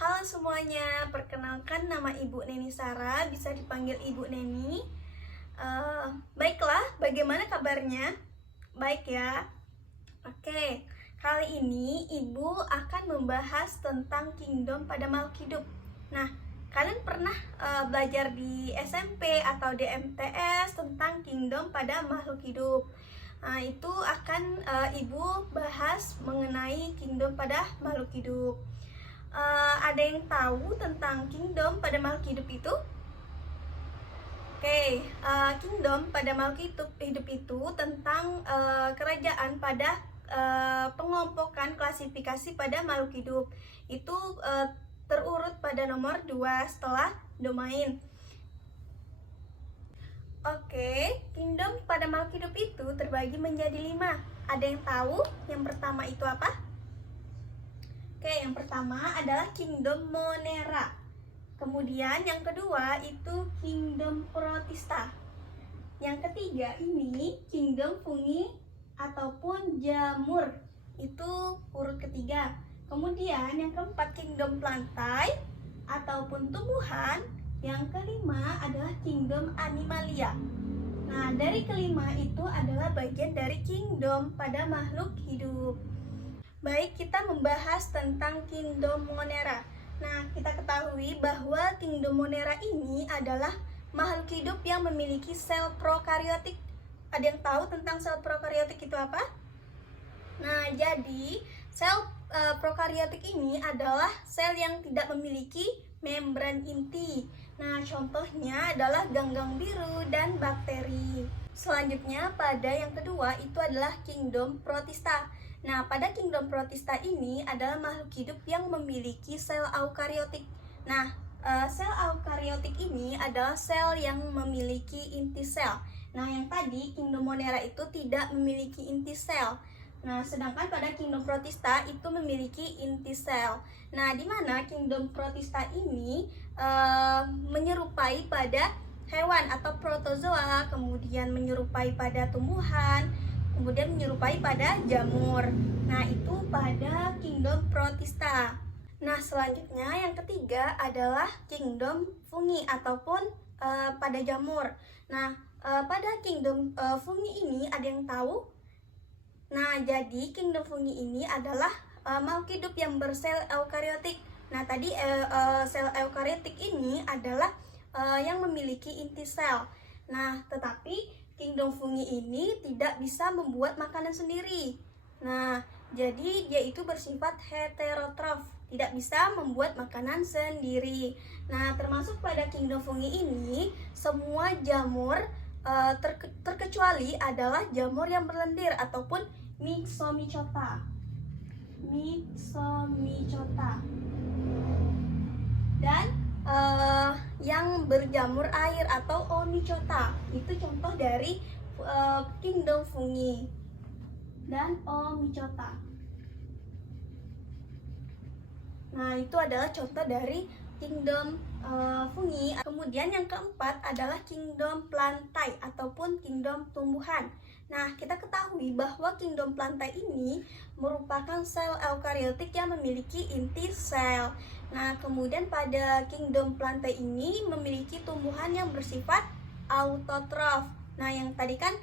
Halo semuanya, perkenalkan nama Ibu Neni Sara, bisa dipanggil Ibu Neni. Baiklah, bagaimana kabarnya? Baik ya. Oke, kali ini Ibu akan membahas tentang kingdom pada makhluk hidup. Nah, kalian pernah belajar di SMP atau di MTS tentang kingdom pada makhluk hidup. Nah, itu akan Ibu bahas mengenai kingdom pada makhluk hidup. Ada yang tahu tentang kingdom pada makhluk hidup itu? Oke, kingdom pada makhluk hidup itu tentang kerajaan pada pengelompokan klasifikasi pada makhluk hidup. Itu terurut pada nomor 2 setelah domain. Oke, kingdom pada makhluk hidup itu terbagi menjadi 5. Ada yang tahu yang pertama itu apa? Oke, yang pertama adalah kingdom Monera. Kemudian yang kedua itu kingdom Protista. Yang ketiga ini kingdom Fungi ataupun jamur. Itu urut ketiga. Kemudian yang keempat kingdom plantae ataupun tumbuhan. Yang kelima adalah kingdom Animalia. Nah, dari kelima itu adalah bagian dari kingdom pada makhluk hidup. Baik, kita membahas tentang kingdom Monera. Nah, kita ketahui bahwa kingdom Monera ini adalah makhluk hidup yang memiliki sel prokariotik. Ada yang tahu tentang sel prokariotik itu apa? Nah, jadi sel prokariotik ini adalah sel yang tidak memiliki membran inti. Nah, contohnya adalah ganggang biru dan bakteri. Selanjutnya, pada yang kedua itu adalah kingdom Protista. Nah, pada kingdom Protista ini adalah makhluk hidup yang memiliki sel eukariotik. Nah, sel eukariotik ini adalah sel yang memiliki inti sel. Nah, yang tadi kingdom Monera itu tidak memiliki inti sel. Nah, sedangkan pada kingdom Protista itu memiliki inti sel. Nah, di mana kingdom Protista ini menyerupai pada hewan atau protozoa, kemudian menyerupai pada tumbuhan, kemudian menyerupai pada jamur. Nah, itu pada kingdom Protista. Nah, selanjutnya yang ketiga adalah kingdom Fungi ataupun pada jamur. Nah, pada kingdom Fungi ini ada yang tahu? Nah, jadi kingdom Fungi ini adalah makhluk hidup yang bersel eukariotik. Nah, tadi sel eukariotik ini adalah yang memiliki inti sel. Nah, tetapi kingdom Fungi ini tidak bisa membuat makanan sendiri. Nah, jadi dia itu bersifat heterotrof, tidak bisa membuat makanan sendiri. Nah, termasuk pada kingdom Fungi ini, semua jamur terkecuali adalah jamur yang berlendir ataupun Myxomycota. Dan yang berjamur air atau Omycota. Itu contoh dari kingdom Fungi dan Omycota. Nah, itu adalah contoh dari kingdom Fungi. Kemudian yang keempat adalah kingdom Plantae ataupun kingdom tumbuhan. Nah, kita ketahui bahwa kingdom Plantae ini merupakan sel eukariotik yang memiliki inti sel. Nah, kemudian pada kingdom Plantae ini memiliki tumbuhan yang bersifat autotrof. Nah, yang tadi kan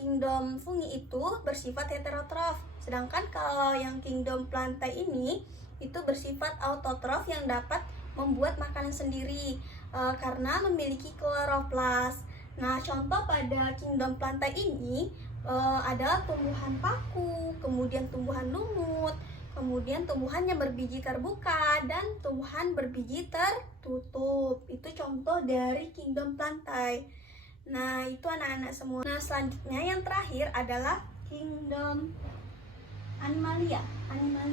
kingdom Fungi itu bersifat heterotrof. Sedangkan kalau yang kingdom Plantae ini itu bersifat autotrof yang dapat membuat makanan sendiri karena memiliki kloroplas. Nah, contoh pada kingdom Plantae ini adalah tumbuhan paku, kemudian tumbuhan lumut, kemudian tumbuhan yang berbiji terbuka, dan tumbuhan berbiji tertutup. Itu contoh dari kingdom Plantae. Nah, itu anak-anak semua. Nah, selanjutnya yang terakhir adalah kingdom Animalia. Kingdom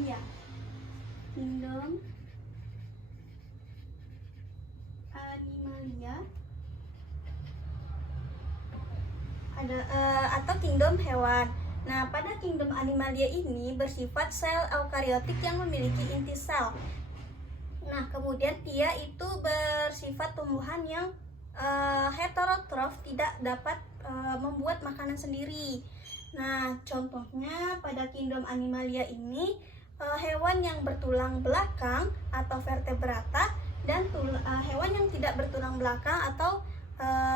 Animalia atau kingdom hewan. Nah, pada kingdom Animalia ini bersifat sel eukariotik yang memiliki inti sel. Nah, kemudian dia itu bersifat tumbuhan yang heterotrof, tidak dapat membuat makanan sendiri. Nah, contohnya pada kingdom Animalia ini hewan yang bertulang belakang atau vertebrata dan hewan yang tidak bertulang belakang atau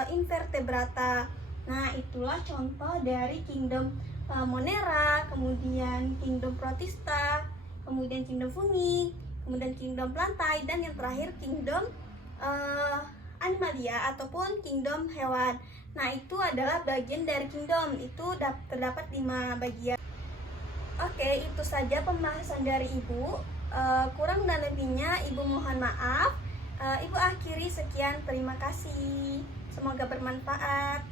invertebrata. Nah, itulah contoh dari kingdom Monera, kemudian kingdom Protista, kemudian kingdom Fungi, kemudian kingdom Plantae, dan yang terakhir kingdom Animalia ataupun kingdom hewan. Nah, itu adalah bagian dari kingdom. Itu terdapat 5 bagian. Oke, itu saja pembahasan dari Ibu. Kurang dan lebihnya Ibu mohon maaf. Ibu akhiri sekian, terima kasih. Semoga bermanfaat.